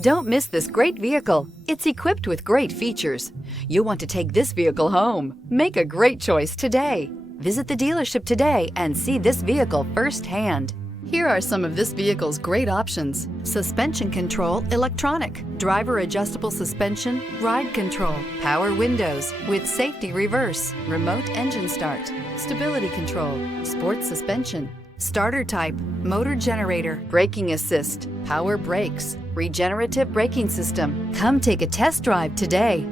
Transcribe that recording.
Don't miss this great vehicle. It's equipped with great features. You'll want to take this vehicle home. Make a great choice today. Visit the dealership today and see this vehicle firsthand. Here are some of this vehicle's great options: suspension control electronic, driver adjustable suspension, ride control, power windows with safety reverse, remote engine start, stability control, sports suspension, starter type, motor generator, braking assist, power brakes, regenerative braking system. Come take a test drive today.